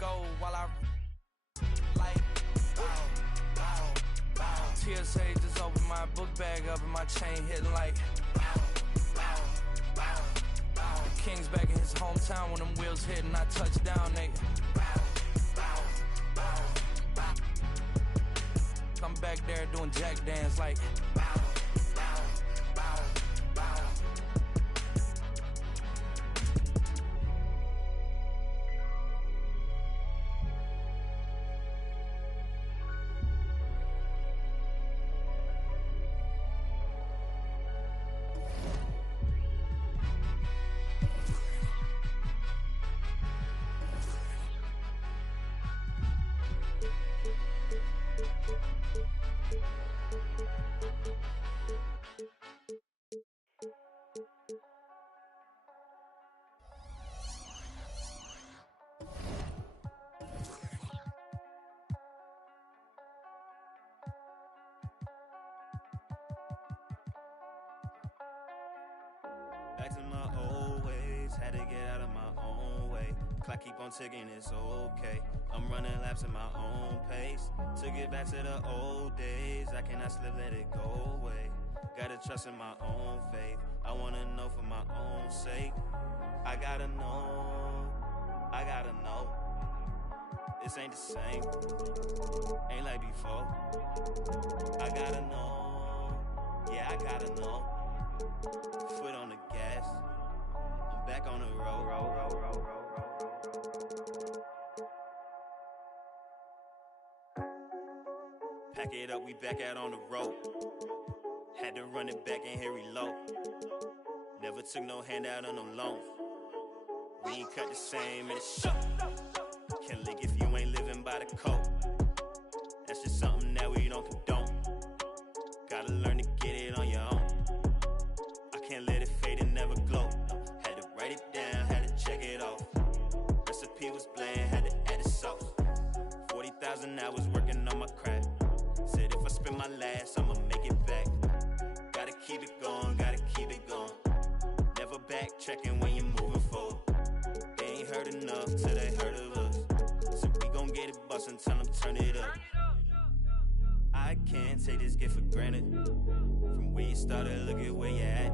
go while I like TSA just opened my book bag up and my chain hitting like the King's back in his hometown when them wheels hit and I touch down, they I'm back there doing jack dance like Back to my old ways, had to get out of my own way. Clock keep on ticking, it's okay. I'm running laps at my own pace. To get back to the old days, I cannot slip, let it go away. Gotta trust in my own faith, I wanna know for my own sake. I gotta know, this ain't the same, ain't like before. I gotta know, yeah, I gotta know. Foot on the gas, I'm back on the road. Pack it up, we back out on the road. Had to run it back and hit reload. Never took no handout on them loans. We ain't cut the same in the show. Can't lick if you ain't living by the code. That's just something that we don't condone. Gotta learn to get it on your own. Can't let it fade and never glow. Had to write it down, had to check it off. Recipe was bland, had to add the sauce. 40,000 hours working on my craft. Said if I spend my last, I'ma make it back. Gotta keep it going, gotta keep it going. Never backtracking when you're moving forward. They ain't heard enough till they heard of us. So we gon' get it bustin', tell them turn it up. I can't take this gift for granted. From where you started, look at where you at.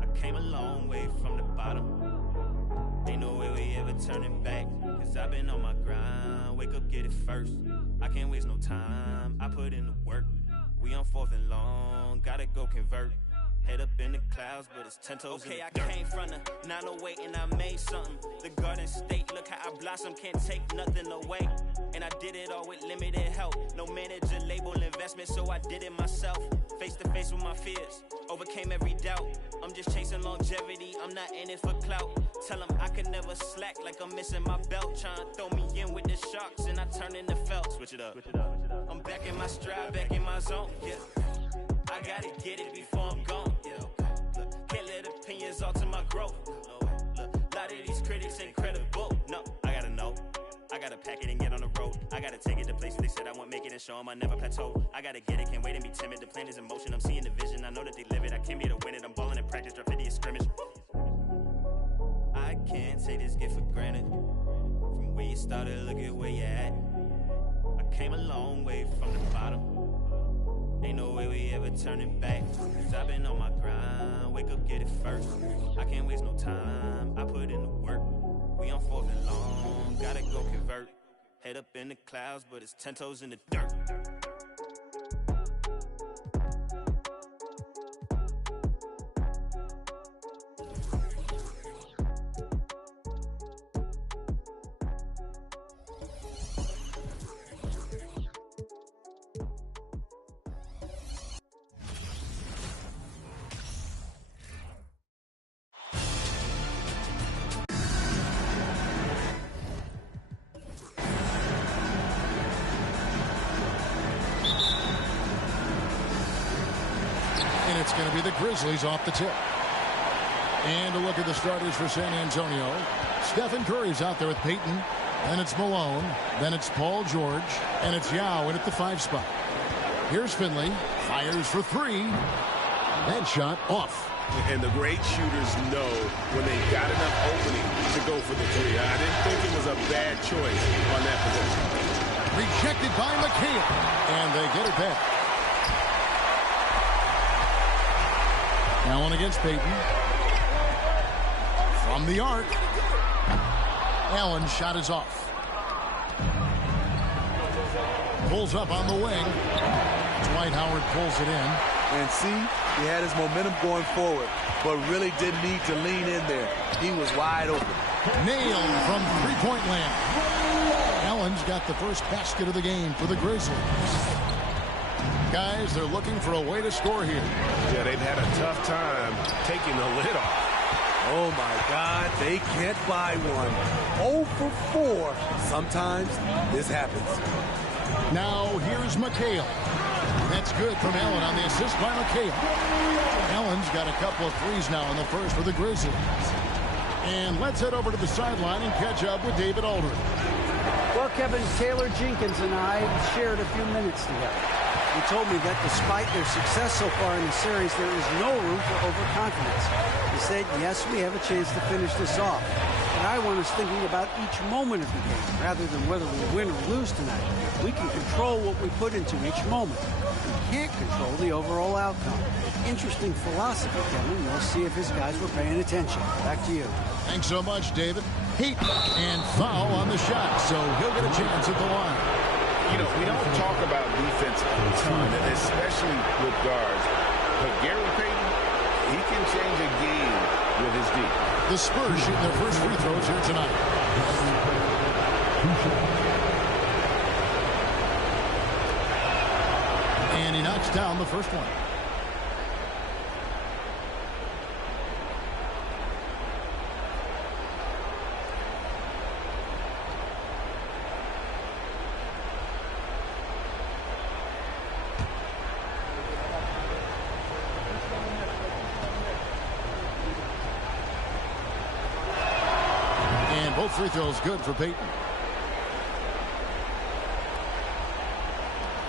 I came a long way from the bottom. Ain't no way we ever turning back. Cause I've been on my grind. Wake up, get it first. I can't waste no time. I put in the work. We on 4th and long. Gotta go convert. Head up in the clouds, but it's 10 toes in the dirt. Okay, I came from the 908 and I made something. The Garden State, look how I blossom, can't take nothing away. And I did it all with limited help. No manager, label, investment, so I did it myself. Face to face with my fears, overcame every doubt. I'm just chasing longevity, I'm not in it for clout. Tell them I could never slack like I'm missing my belt. Trying to throw me in with the sharks and I turn into felt. Switch it up. I'm back in my stride, back in my zone, yeah. I gotta get it before I'm gone, yeah. Look, can't let opinions alter my growth. Look, a lot of these critics incredible. No, I gotta know. I gotta pack it and get on the road. I gotta take it to places they said I won't make it and show them I never plateau. I gotta get it, can't wait and be timid. The plan is in motion, I'm seeing the vision. I know that they live it, I came here to win it. I'm balling in practice, drop 50 scrimmage. I can't take this gift for granted. From where you started, look at where you at. I came a long way from the bottom. Ain't no way we ever turning back. Cause I've been on my grind. Wake up, get it first. I can't waste no time. I put in the work. We on 4th and long. Gotta go convert. Head up in the clouds, but it's 10 toes in the dirt. It's going to be the Grizzlies off the tip. And a look at the starters for San Antonio. Stephen Curry's out there with Peyton. Then it's Malone. Then it's Paul George. And it's Yao in at the 5 spot. Here's Finley. Fires for 3. That shot off. And the great shooters know when they got enough opening to go for the 3. I didn't think it was a bad choice on that possession. Rejected by McHale, and they get it back. Allen against Payton. From the arc. Allen's shot is off. Pulls up on the wing. Dwight Howard pulls it in. And see, he had his momentum going forward, but really didn't need to lean in there. He was wide open. Nailed from three-point land. Allen's got the first basket of the game for the Grizzlies. Guys, they're looking for a way to score here. Yeah, they've had a tough time taking the lid off. Oh, my God, they can't buy one. 0 for 4. Sometimes this happens. Now, here's McHale. That's good from Allen on the assist by McHale. Allen's got a couple of threes now in the first for the Grizzlies. And let's head over to the sideline and catch up with David Aldridge. Well, Kevin, Taylor Jenkins and I shared a few minutes together. He told me that despite their success so far in the series, there is no room for overconfidence. He said, yes, we have a chance to finish this off. But I want us thinking about each moment of the game rather than whether we win or lose tonight. We can control what we put into each moment. We can't control the overall outcome. Interesting philosophy, Kevin. We'll see if his guys were paying attention. Back to you. Thanks so much, David. Heat and foul on the shot, so he'll get a chance at the line. You know, we don't talk about defense a ton, especially with guards. But Gary Payton, he can change a game with his D. The Spurs shooting their first free throws here tonight. And he knocks down the first one. Both free throws good for Payton.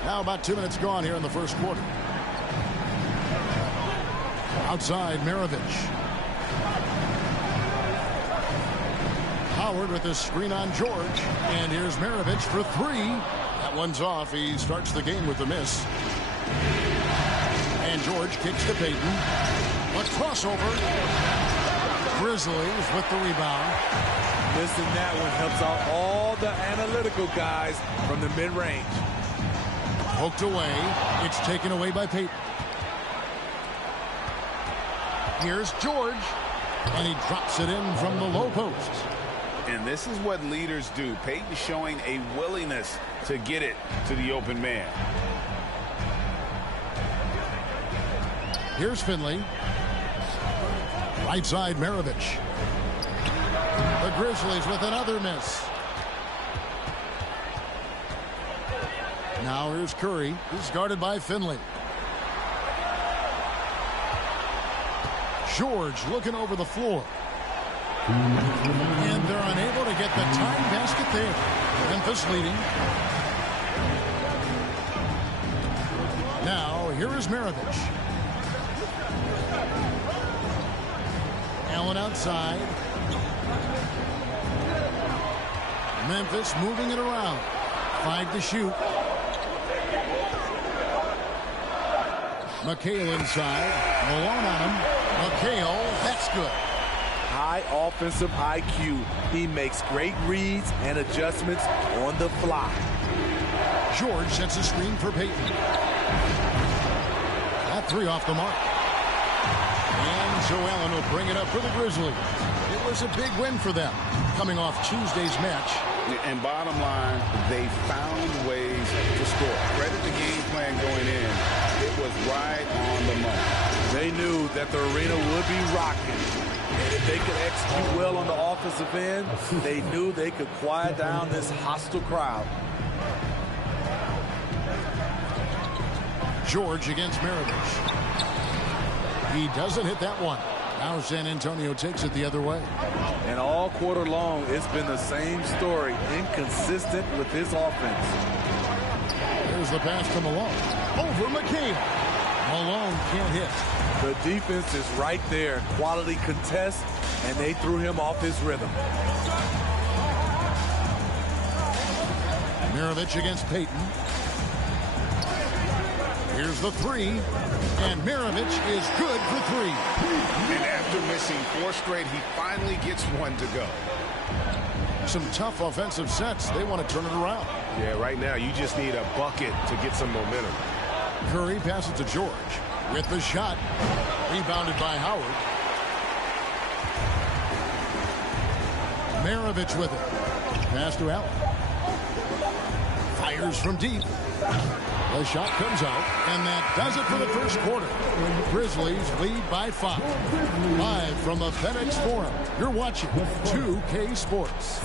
Now about 2 minutes gone here in the first quarter. Outside, Maravich. Howard with a screen on George. And here's Maravich for three. That one's off. He starts the game with a miss. And George kicks to Payton. A crossover. Grizzlies with the rebound. Missing that one helps out all the analytical guys from the mid-range. Poked away. It's taken away by Payton. Here's George. And he drops it in from the low post. And this is what leaders do. Payton showing a willingness to get it to the open man. Here's Finley. Right side, Maravich. The Grizzlies with another miss. Now here's Curry. He's guarded by Finley. George looking over the floor. And they're unable to get the time basket there. Memphis leading. Now here is Maravich. Allen outside. Memphis moving it around. 5 to shoot. McHale inside. Malone on him. McHale, that's good. High offensive IQ. He makes great reads and adjustments on the fly. George sets a screen for Payton. That three off the mark. And so Allen will bring it up for the Grizzlies. It was a big win for them, coming off Tuesday's match. And bottom line, they found ways to score. Credit the game plan going in. It was right on the money. They knew that the arena would be rocking. And if they could execute well on the offensive end, they knew they could quiet down this hostile crowd. George against Maravich. He doesn't hit that one. Now San Antonio takes it the other way. And all quarter long, it's been the same story. Inconsistent with his offense. There's the pass to Malone. Over McHale. Malone can't hit. The defense is right there. Quality contest, and they threw him off his rhythm. Maravich against Payton. Here's the three, and Maravich is good for three. And after missing 4 straight, he finally gets one to go. Some tough offensive sets. They want to turn it around. Yeah, right now you just need a bucket to get some momentum. Curry passes to George with the shot. Rebounded by Howard. Maravich with it. Pass to Allen. Fires from deep. The shot comes out, and that does it for the first quarter. Grizzlies lead by 5. Live from the FedEx Forum, you're watching 2K Sports.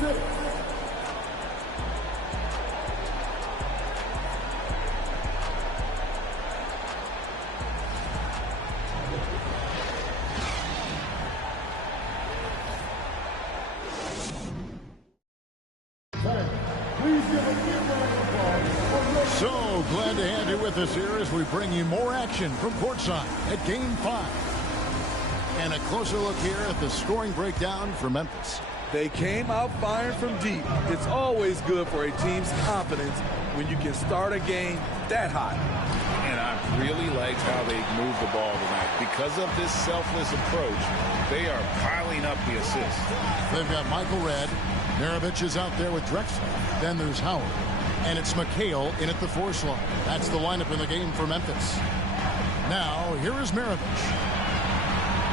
So glad to have you with us here as we bring you more action from courtside at Game 5. And a closer look here at the scoring breakdown for Memphis. They came out firing from deep. It's always good for a team's confidence when you can start a game that hot. And I really liked how they moved the ball tonight. Because of this selfless approach, they are piling up the assists. They've got Michael Redd. Maravich is out there with Drexler. Then there's Howard. And it's McHale in at the 4 slot. That's the lineup in the game for Memphis. Now, here is Maravich.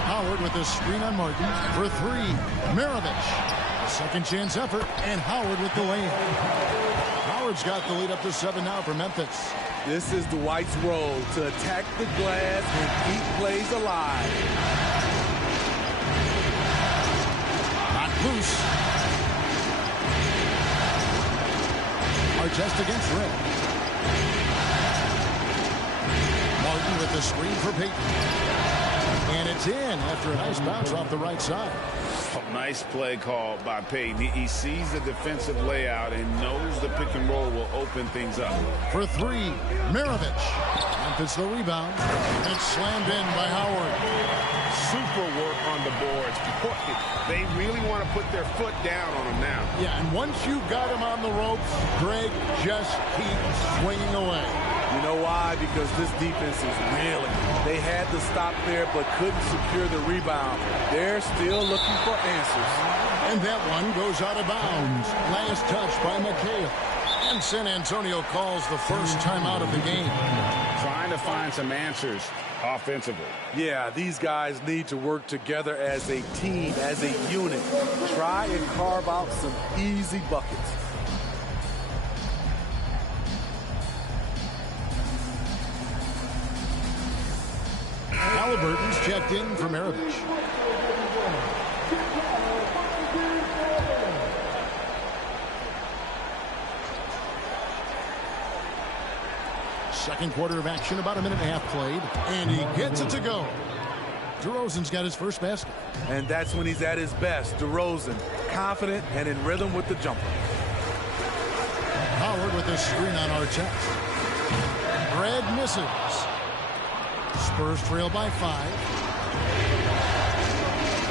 Howard with the screen on Martin for 3. Maravich. A second chance effort, and Howard with the lane. Howard's got the lead up to 7 now for Memphis. This is Dwight's role to attack the glass and keep plays alive. Not loose. Just against Red. Martin with the screen for Payton. And it's in after a nice bounce off the right side. Oh, nice play call by Payton. He sees the defensive layout and knows the pick and roll will open things up. For 3, Maravich. Memphis the rebound. And it's slammed in by Howard. Super work on the boards. Boy, they really want to put their foot down on him now. Yeah, and once you've got him on the ropes, Greg just keeps swinging away. You know why? Because this defense is reeling. They had to stop there but couldn't secure the rebound. They're still looking for answers. And that one goes out of bounds. Last touch by McHale. And San Antonio calls the first timeout of the game. Trying to find some answers offensively. Yeah, these guys need to work together as a team, as a unit. Try and carve out some easy buckets. Halliburton's checked in for Maravich. Second quarter of action, about a minute and a half played, and he gets it to go. DeRozan's got his first basket. And that's when he's at his best. DeRozan, confident and in rhythm with the jumper. Howard with the screen on Artest. Red misses. Spurs trail by 5.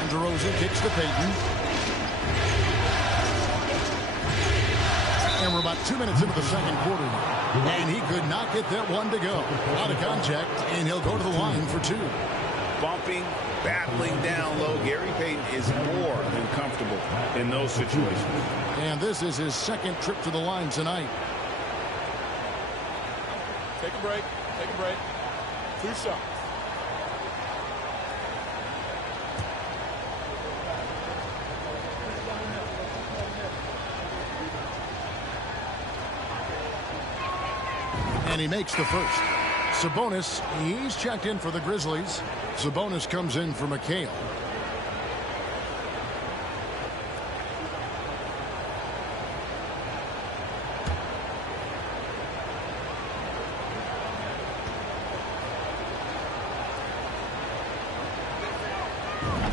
And DeRozan kicks to Payton. And we're about 2 minutes into the second quarter now. And he could not get that one to go. Out of contact, and he'll go to the line for 2. Bumping, battling down low. Gary Payton is more than comfortable in those situations. And this is his second trip to the line tonight. Take a break. Take a break. 2 shots. And he makes the first. Sabonis, he's checked in for the Grizzlies. Sabonis comes in for McHale.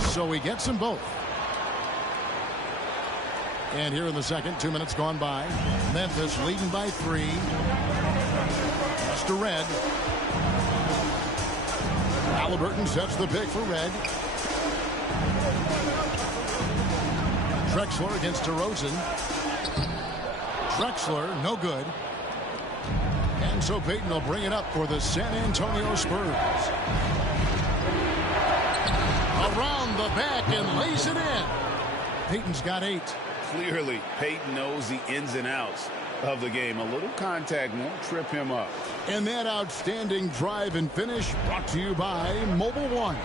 So he gets them both. And here in the second, 2 minutes gone by. Memphis leading by 3. Just to Red. Halliburton sets the pick for Red. Drexler against DeRozan. Drexler, no good. And so Payton will bring it up for the San Antonio Spurs. Around the back and lays it in. Payton's got 8. Clearly, Payton knows the ins and outs of the game. A little contact won't trip him up. And that outstanding drive and finish brought to you by Mobile One.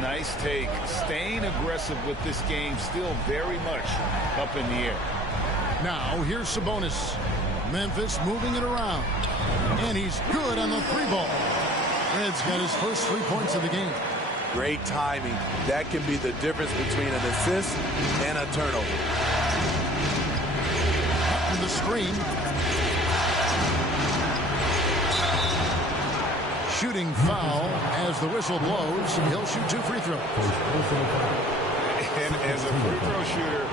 Nice take. Staying aggressive with this game, still very much up in the air. Now here's Sabonis. Memphis moving it around. And he's good on the 3-ball. Red's got his first 3 points of the game. Great timing. That can be the difference between an assist and a turnover. Up to the screen. Shooting foul as the whistle blows. He'll shoot 2 free throws. And as a free throw shooter,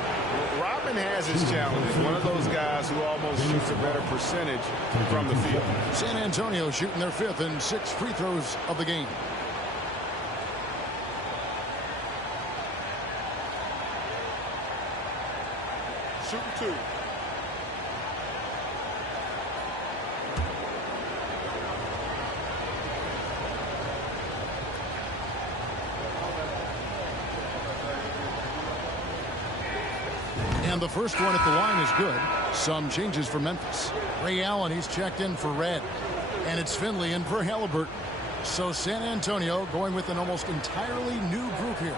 Robin has his challenges. One of those guys who almost shoots a better percentage from the field. San Antonio shooting their 5th and 6th free throws of the game. Shooting 2. And the first one at the line is good. Some changes for Memphis. Ray Allen, he's checked in for Red. And it's Finley in for Halliburton. So San Antonio going with an almost entirely new group here.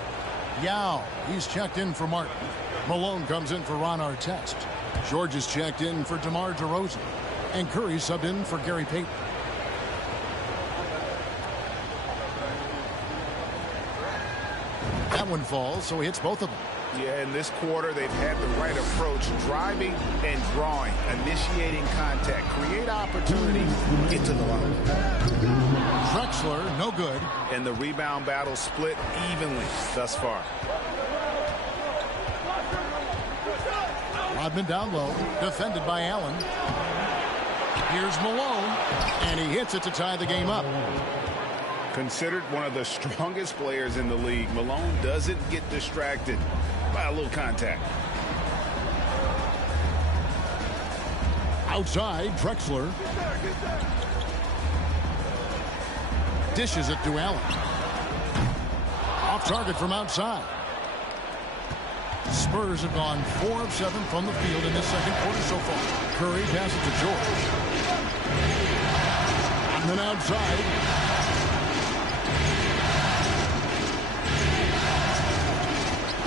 Yao, he's checked in for Martin. Malone comes in for Ron Artest. George is checked in for DeMar DeRozan. And Curry subbed in for Gary Payton. That one falls, so he hits both of them. Yeah, in this quarter, they've had the right approach, driving and drawing, initiating contact, create opportunity, get to the line. Drexler, no good. And the rebound battle split evenly thus far. Rodman down low, defended by Allen. Here's Malone, and he hits it to tie the game up. Considered one of the strongest players in the league, Malone doesn't get distracted by a little contact. Outside, Drexler. Dishes it to Allen. Off target from outside. Spurs have gone 4 of 7 from the field in this second quarter so far. Curry passes to George. And then outside.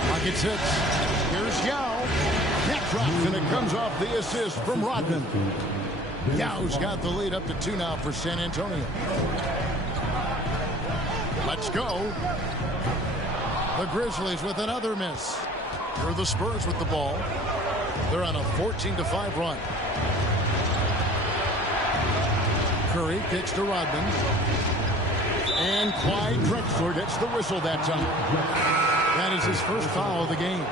Rockets hits. Here's Yao. That drops, and it comes off the assist from Rodman. Yao's got the lead up to 2 now for San Antonio. Let's go. The Grizzlies with another miss. Here are the Spurs with the ball. They're on a 14-5 run. Curry kicks to Rodman. And Clyde Drexler gets the whistle that time. That is his first foul of the game.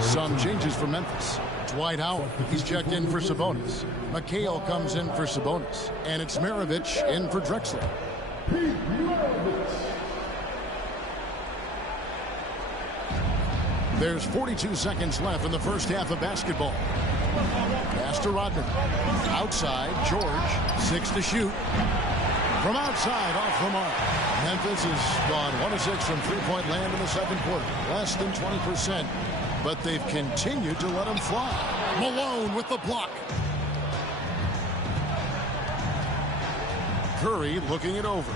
Some changes for Memphis. Dwight Howard, he's checked in for Sabonis. McHale comes in for Sabonis. And it's Maravich in for Drexler. There's 42 seconds left in the first half of basketball. Pass to Rodman. Outside, George. 6 to shoot. From outside, off the mark. Memphis has gone 1 of 6 from three-point land in the second quarter. Less than 20%. But they've continued to let them fly. Malone with the block. Curry looking it over.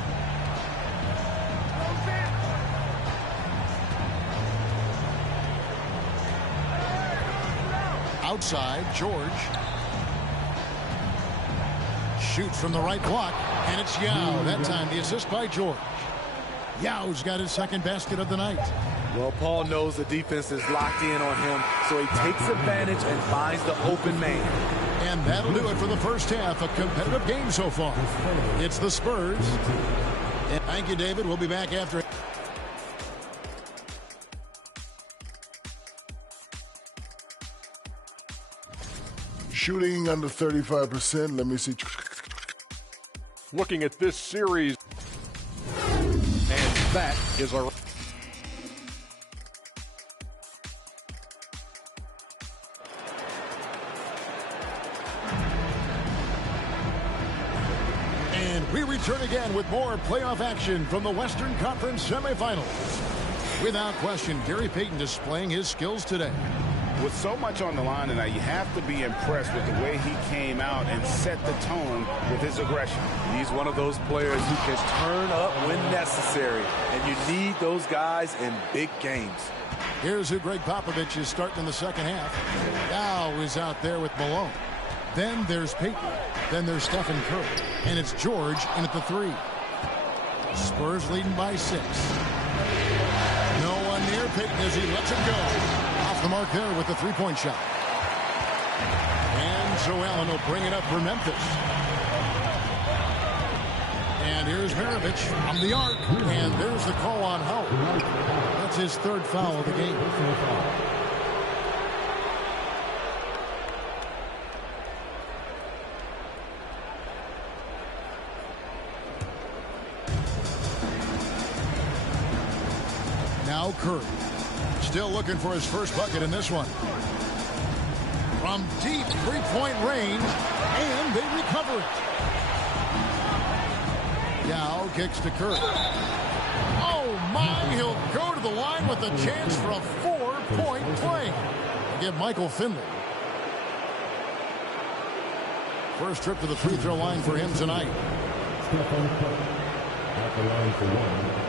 Outside, George. Shoots from the right block, and it's Yao. That time, the assist by George. Yao's got his second basket of the night. Well, Paul knows the defense is locked in on him, so he takes advantage and finds the open man. And that'll do it for the first half. A competitive game so far. It's the Spurs. Thank you, David. We'll be back after. Shooting under 35%. Let me see. Looking at this series. And that is a... And we return again with more playoff action from the Western Conference semifinals. Without question, Gary Payton displaying his skills today. With so much on the line tonight, you have to be impressed with the way he came out and set the tone with his aggression. He's one of those players who can turn up when necessary, and you need those guys in big games. Here's who Greg Popovich is starting in the second half. Dow is out there with Malone. Then there's Payton. Then there's Stephen Curry. And it's George in at the 3. Spurs leading by 6. No one near Payton as he lets it go. Off the mark there with the three-point shot. And so Allen will bring it up for Memphis. And here's Maravich from the arc. And there's the call on Howard. That's his 3rd foul of the game. Now Curry. Still looking for his first bucket in this one. From deep three-point range. And they recover it. Yao kicks to Curry. Oh, my. He'll go to the line with a chance for a 4-point play. Give Michael Finley. First trip to the free throw line for him tonight. At the line for 1.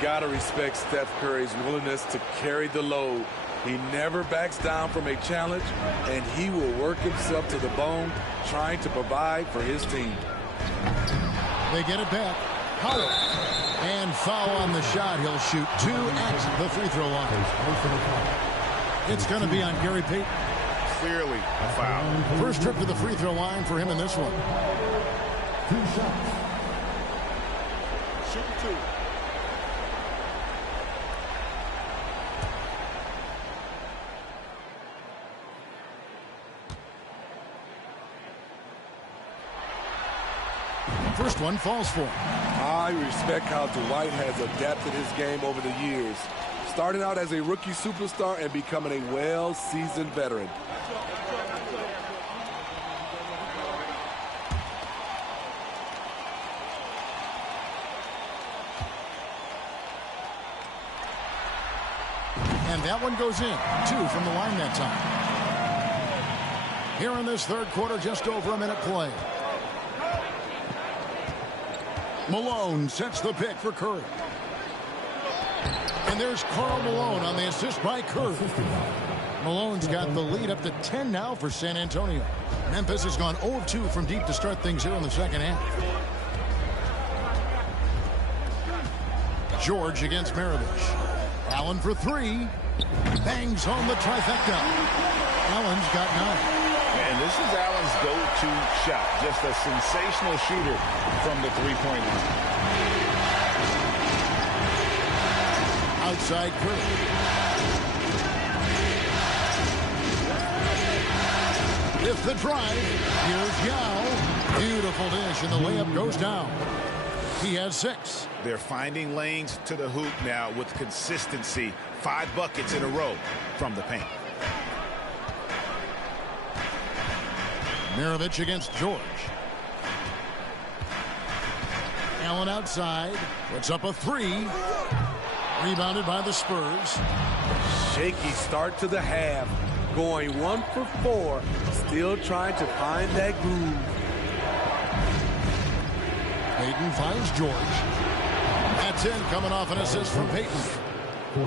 Got to respect Steph Curry's willingness to carry the load. He never backs down from a challenge, and he will work himself to the bone trying to provide for his team. They get it back. Howard. And foul on the shot. He'll shoot 2 at the free throw line. It's going to be on Gary Payton. Clearly a foul. First trip to the free throw line for him in this one. 2 shots. Shoot 2. First one falls for him. I respect how Dwight has adapted his game over the years, starting out as a rookie superstar and becoming a well-seasoned veteran. And that one goes in. 2 from the line that time. Here in this third quarter, just over a minute play. Malone sets the pick for Curry. And there's Karl Malone on the assist by Curry. Malone's got the lead up to 10 now for San Antonio. Memphis has gone 0 of 2 from deep to start things here in the second half. George against Maravich. Allen for 3. Bangs home the trifecta. Allen's got 9. And this is Allen's go-to shot. Just a sensational shooter from the three-point line. Outside Curry. If the drive, here's Yao. Beautiful dish, and the layup goes down. He has 6. They're finding lanes to the hoop now with consistency. 5 buckets in a row from the paint. Maravich against George. Allen outside. Puts up a 3. Rebounded by the Spurs. Shaky start to the half. Going 1 for 4. Still trying to find that groove. Payton finds George. That's in, coming off an assist from Payton.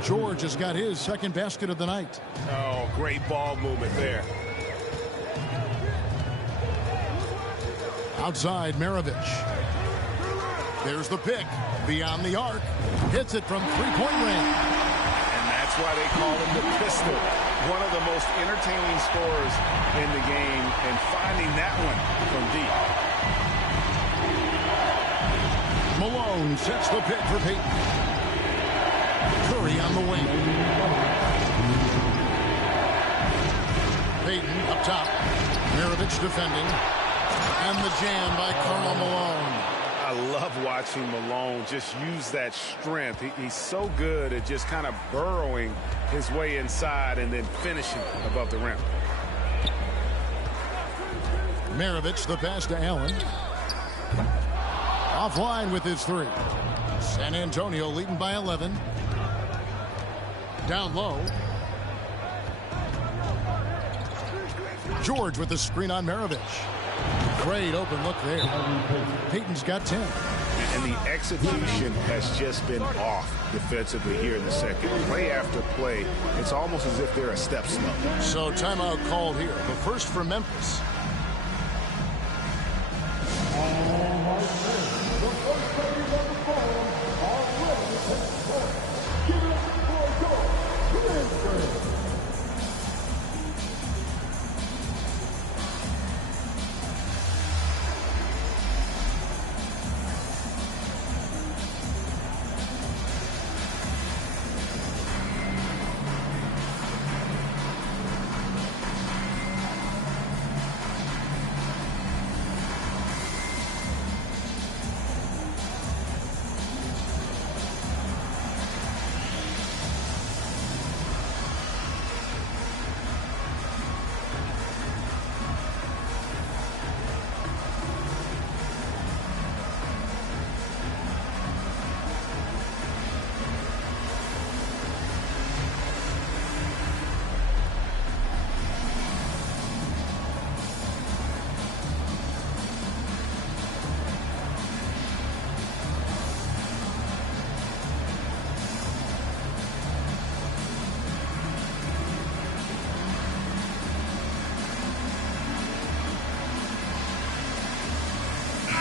George has got his second basket of the night. Oh, great ball movement there. Outside Maravich. There's the pick. Beyond the arc. Hits it from three-point range. And that's why they call him the pistol. One of the most entertaining scorers in the game, and finding that one from deep. Malone sets the pick for Payton. Curry on the wing. Payton up top. Maravich defending. And the jam by Karl Malone. I love watching Malone just use that strength. He's so good at just kind of burrowing his way inside and then finishing above the rim. Maravich, the pass to Allen. Offline with his three. San Antonio leading by 11. Down low. George with the screen on Maravich. Great open look there. Payton's got 10. And the execution has just been off defensively here in the second. Play after play, it's almost as if they're a step slow. So timeout called here. The first for Memphis.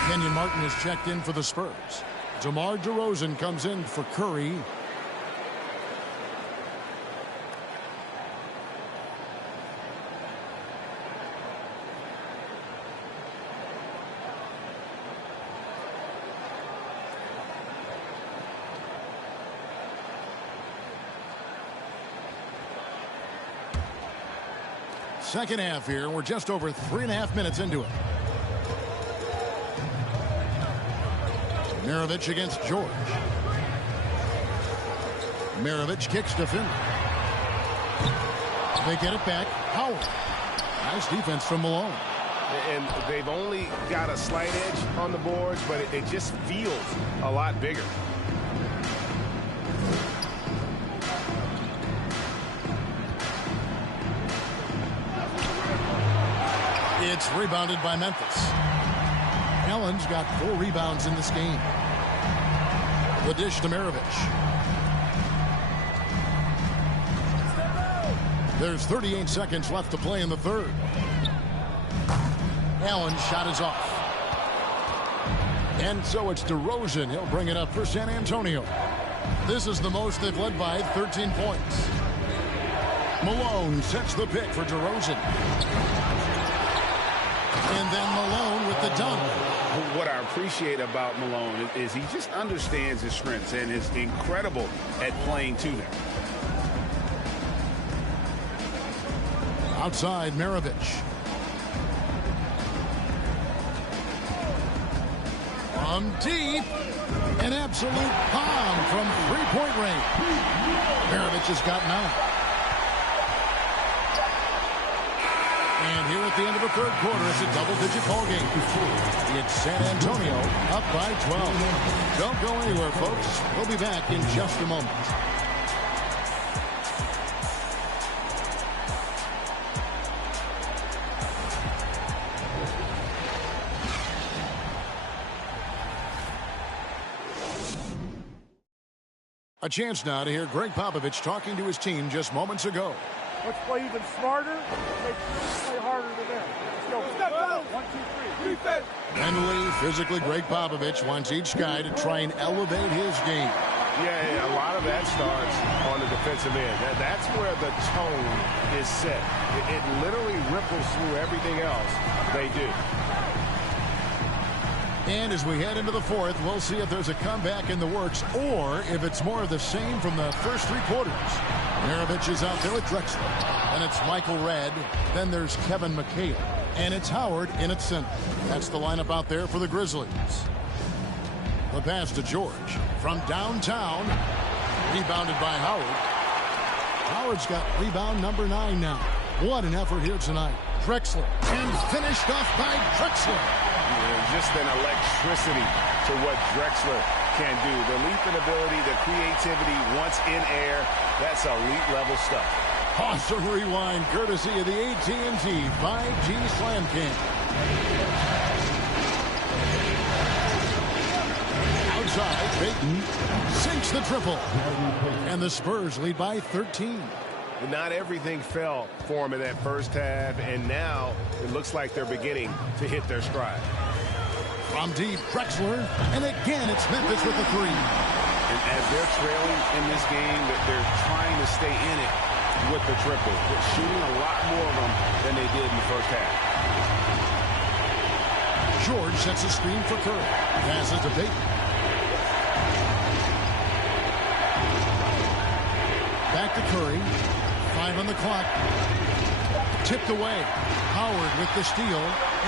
Kenyon Martin is checked in for the Spurs. DeMar DeRozan comes in for Curry. Second half here. We're just over 3.5 minutes into it. Maravich against George. Maravich kicks to Finley. They get it back. Howard. Nice defense from Malone. And they've only got a slight edge on the boards, but it just feels a lot bigger. It's rebounded by Memphis. Allen's got 4 rebounds in this game. The dish to Maravich. There's 38 seconds left to play in the third. Allen's shot is off. And so it's DeRozan. He'll bring it up for San Antonio. This is the most they've led by 13 points. Malone sets the pick for DeRozan. And then Malone with the dunk. What I appreciate about Malone is he just understands his strengths and is incredible at playing to them. Outside, Maravich. From deep. An absolute bomb from three-point range. Maravich has got 9. And here at the end of the third quarter, it's a double-digit ball game. It's San Antonio up by 12. Don't go anywhere, folks. We'll be back in just a moment. A chance now to hear Greg Popovich talking to his team just moments ago. Let's play even smarter. Make sure we play harder than them. Let's go. Step out. 1, 2, 3. Defense. Mentally, physically, Greg Popovich wants each guy to try and elevate his game. Yeah, a lot of that starts on the defensive end. That's where the tone is set. It literally ripples through everything else they do. And as we head into the fourth, we'll see if there's a comeback in the works or if it's more of the same from the first three quarters. Maravich is out there with Drexler. And it's Michael Redd. Then there's Kevin McHale. And it's Howard in at center. That's the lineup out there for the Grizzlies. The pass to George from downtown. Rebounded by Howard. Howard's got rebound number 9 now. What an effort here tonight. Drexler. And finished off by Drexler. Just an electricity to what Drexler can do. The leaping ability, the creativity once in air, that's elite level stuff. Awesome rewind courtesy of the AT&T 5G Slam Cam. Outside, Payton sinks the triple. And the Spurs lead by 13. Not everything fell for them in that first half, and now it looks like they're beginning to hit their stride. From deep, Drexler, and again it's Memphis with the 3. And as they're trailing in this game, they're trying to stay in it with the triple. They're shooting a lot more of them than they did in the first half. George sets a screen for Curry. Passes to Payton. Back to Curry. 5 on the clock. Tipped away. Howard with the steal.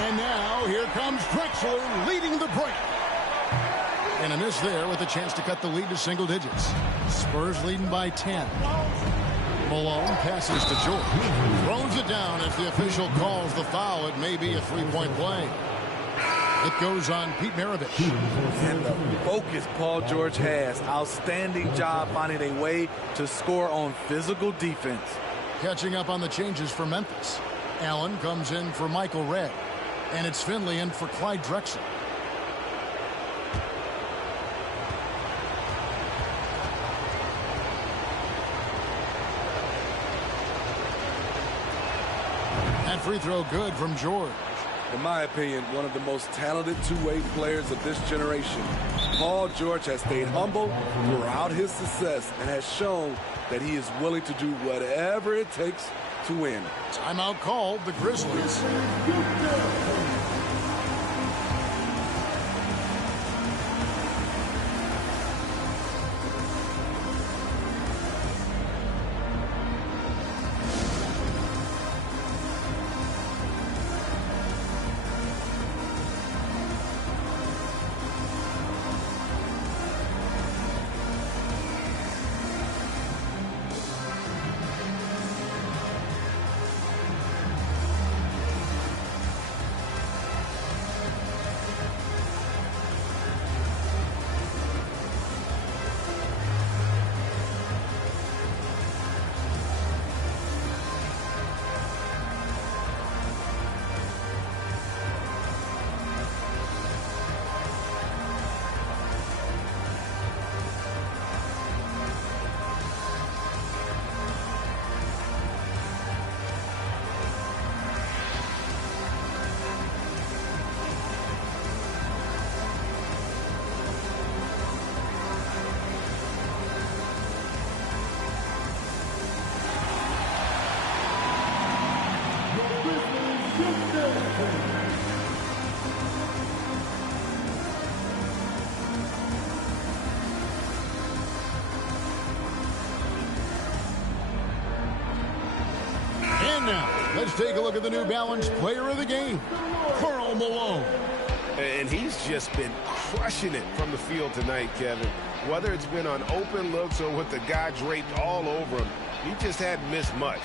And now here comes Drexler leading the break. And a miss there with a chance to cut the lead to single digits. Spurs leading by 10. Malone passes to George. Throws it down as the official calls the foul. It may be a three-point play. It goes on Pete Maravich. And the focus Paul George has. Outstanding job finding a way to score on physical defense. Catching up on the changes for Memphis. Allen comes in for Michael Redd. And it's Finley in for Clyde Drexler. That free throw good from George. In my opinion, one of the most talented two-way players of this generation. Paul George has stayed humble throughout his success and has shown that he is willing to do whatever it takes to win. Timeout called, the Grizzlies. And now, let's take a look at the New Balance player of the game, Karl Malone. And he's just been crushing it from the field tonight, Kevin. Whether it's been on open looks or with the guy draped all over him, he just hadn't missed much.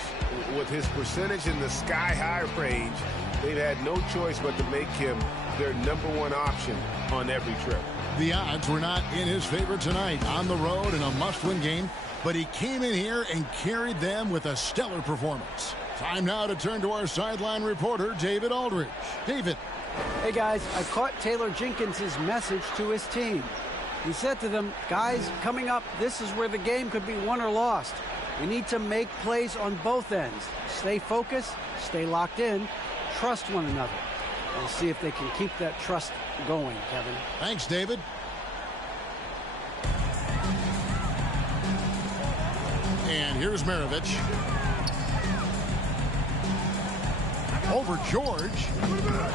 With his percentage in the sky-high range, they've had no choice but to make him their #1 option on every trip. The odds were not in his favor tonight on the road in a must-win game, but he came in here and carried them with a stellar performance. Time now to turn to our sideline reporter, David Aldridge. David. Hey, guys, I caught Taylor Jenkins' message to his team. He said to them, guys, coming up, this is where the game could be won or lost. We need to make plays on both ends. Stay focused, stay locked in, trust one another. We'll see if they can keep that trust going, Kevin. Thanks, David. And here's Maravich. Over George.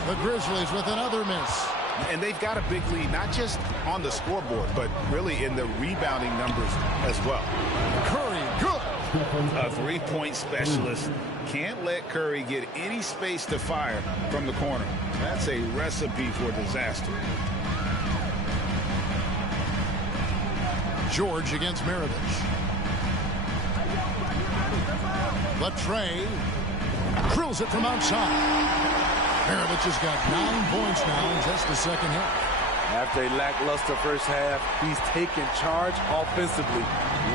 The Grizzlies with another miss. And they've got a big lead, not just on the scoreboard, but really in the rebounding numbers as well. Curry, good. A three-point specialist can't let Curry get any space to fire from the corner. That's a recipe for disaster. George against Maravich. Latrey drills it from outside. Maravich has got 9 points now in just the second half. After a lackluster first half, he's taken charge offensively.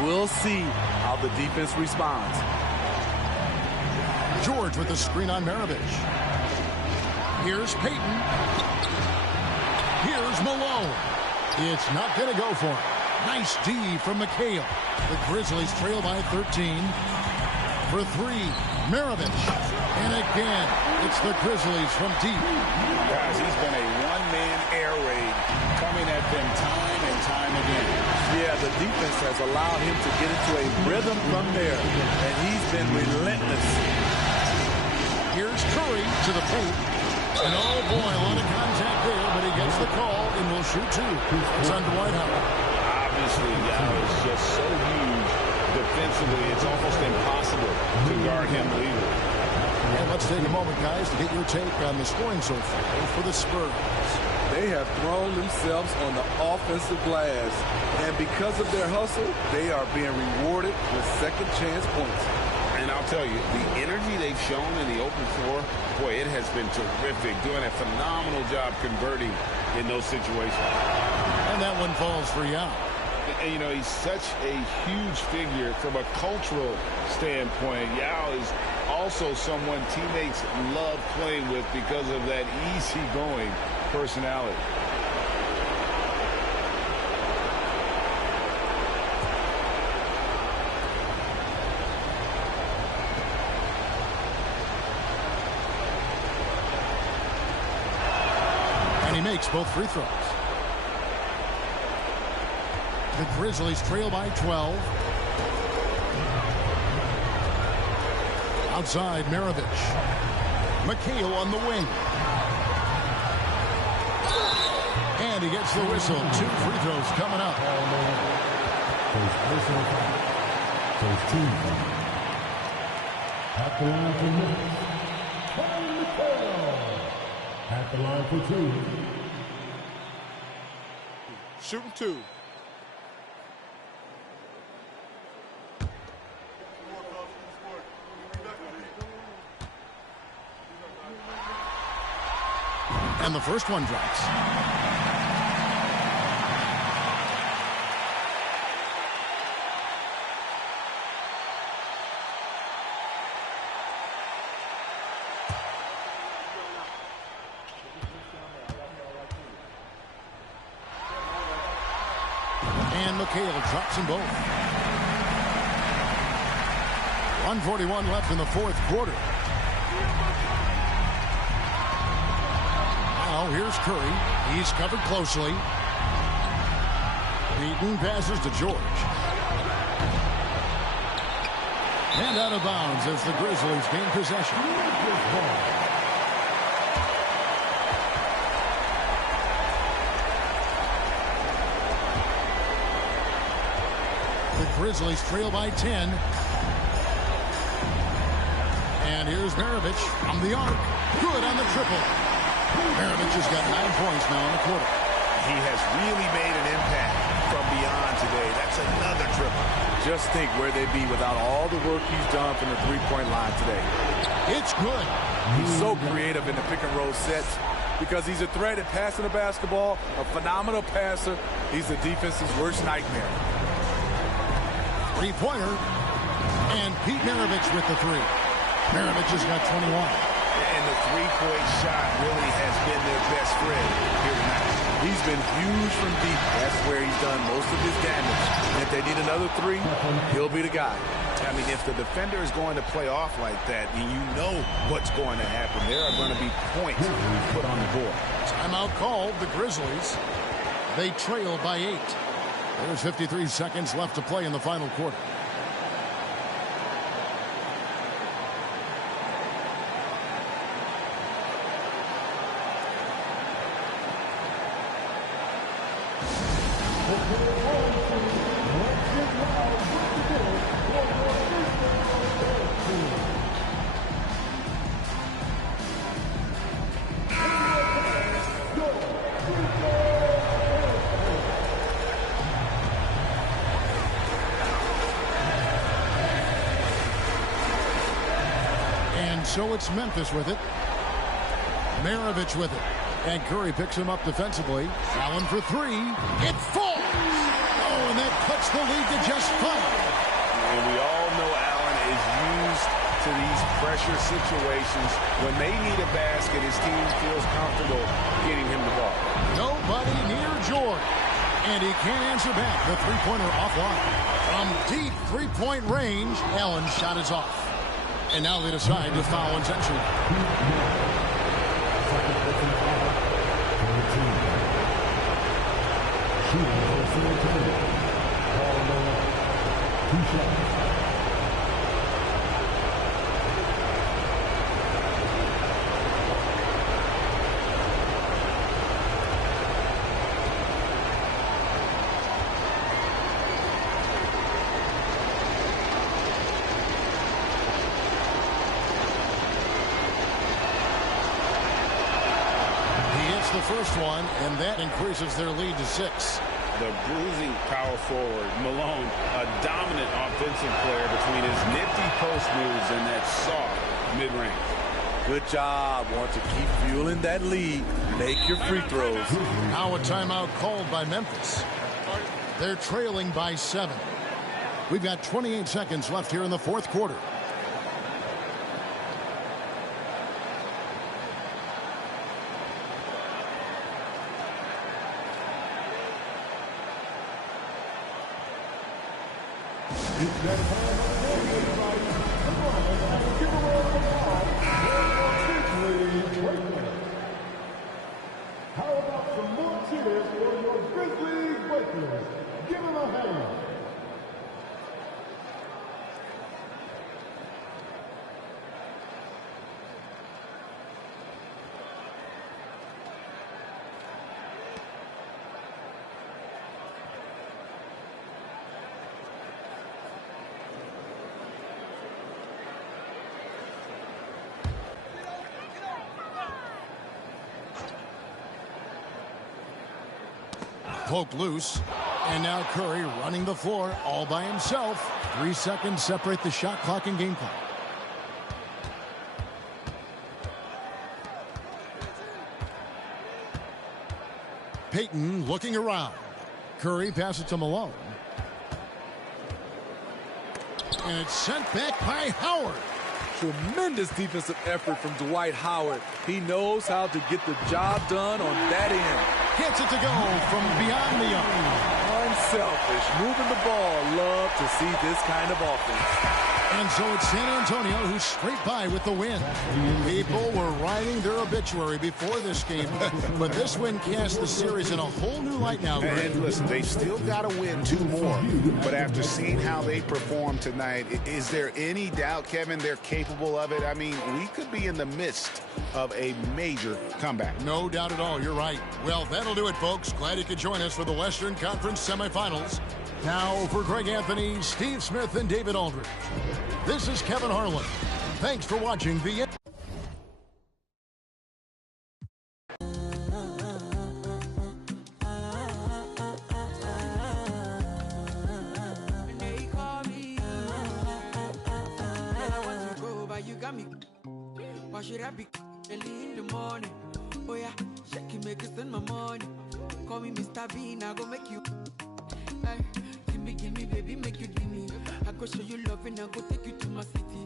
We'll see how the defense responds. George with the screen on Maravich. Here's Payton. Here's Malone. It's not going to go for him. Nice D from McHale. The Grizzlies trail by 13. For 3, Maravich. And again, it's the Grizzlies from deep. Guys, he's been a one-man air raid coming at them time and time again. Yeah, the defense has allowed him to get into a rhythm from there, and he's been relentless. Here's Curry to the paint. And oh boy, a lot of contact there, but he gets the call and will shoot 2. It's on Dwight Howard. Obviously, Yao is just so huge defensively, it's almost impossible to guard him legally. And let's take a moment, guys, to get your take on the scoring so far for the Spurs. They have thrown themselves on the offensive glass, and because of their hustle, they are being rewarded with second chance points. And I'll tell you, the energy they've shown in the open floor, boy, it has been terrific, doing a phenomenal job converting in those situations. And that one falls for Yao. And, you know, he's such a huge figure from a cultural standpoint. Yao is also someone teammates love playing with because of that easygoing personality. And he makes both free throws. The Grizzlies trail by 12. Outside, Maravich. McHale on the wing. And he gets the whistle. 2 free throws coming up. First team. At the line for minutes. At the line for 2. Shooting 2. And the first one drops. And McHale drops them both. 1:41 left in the fourth quarter. Now here's Curry. He's covered closely. Payton passes to George. And out of bounds as the Grizzlies gain possession. The Grizzlies trail by 10. And here's Maravich from the arc. Good on the triple. Maravich has got 9 points now in the quarter. He has really made an impact from beyond today. That's another triple. Just think where they'd be without all the work he's done from the three-point line today. It's good. He's so creative in the pick-and-roll sets because he's a threat at passing the basketball, a phenomenal passer. He's the defense's worst nightmare. Three-pointer. And Pete Maravich with the 3. Maravich has got 21. And the three-point shot really has been their best friend here tonight. He's been huge from deep. That's where he's done most of his damage. And if they need another 3, he'll be the guy. I mean, if the defender is going to play off like that, then you know what's going to happen. There are going to be points put on the board. Timeout called, the Grizzlies. They trail by 8. There's 53 seconds left to play in the final quarter. So it's Memphis with it. Maravich with it. And Curry picks him up defensively. Allen for three. It falls! Oh, and that cuts the lead to just 5. And we all know Allen is used to these pressure situations. When they need a basket, his team feels comfortable getting him the ball. Nobody near Jordan. And he can't answer back. The three-pointer offline. From deep three-point range, Allen's shot is off. And now they decide to foul intentionally. The first one, and that increases their lead to 6. The bruising power forward, Malone, a dominant offensive player between his nifty post moves and that soft mid-range. Good job. Want to keep fueling that lead. Make your free throws. Now a timeout called by Memphis. They're trailing by 7. We've got 28 seconds left here in the fourth quarter. How about some more cheers for your Grizzlies Lakers? Give them a hand. Poked loose, and now Curry running the floor all by himself. 3 seconds separate the shot clock and game clock. Payton looking around. Curry passes to Malone. And it's sent back by Howard. Tremendous defensive effort from Dwight Howard. He knows how to get the job done on that end. Gets it to go from beyond the arc. Unselfish, moving the ball. Love to see this kind of offense. And so it's San Antonio who's straight by with the win. People were writing their obituary before this game, but this win cast the series in a whole new light now. And listen, they still got to win 2 more, but after seeing how they performed tonight, is there any doubt, Kevin, they're capable of it? I mean, we could be in the midst of a major comeback. No doubt at all. You're right. Well, that'll do it, folks. Glad you could join us for the Western Conference semifinals. Now for Greg Anthony, Steve Smith, and David Aldridge. This is Kevin Harlan. Thanks for watching the... Why should I be early in the morning? Oh yeah, shake it, make it spend my money. Call me Mr. Bean, I go make you. Hey, give me, baby, make you give me. I go show you love and I go take you to my city.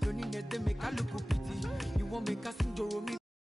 Don't need that, they make I look pity. You won't make us sing, me.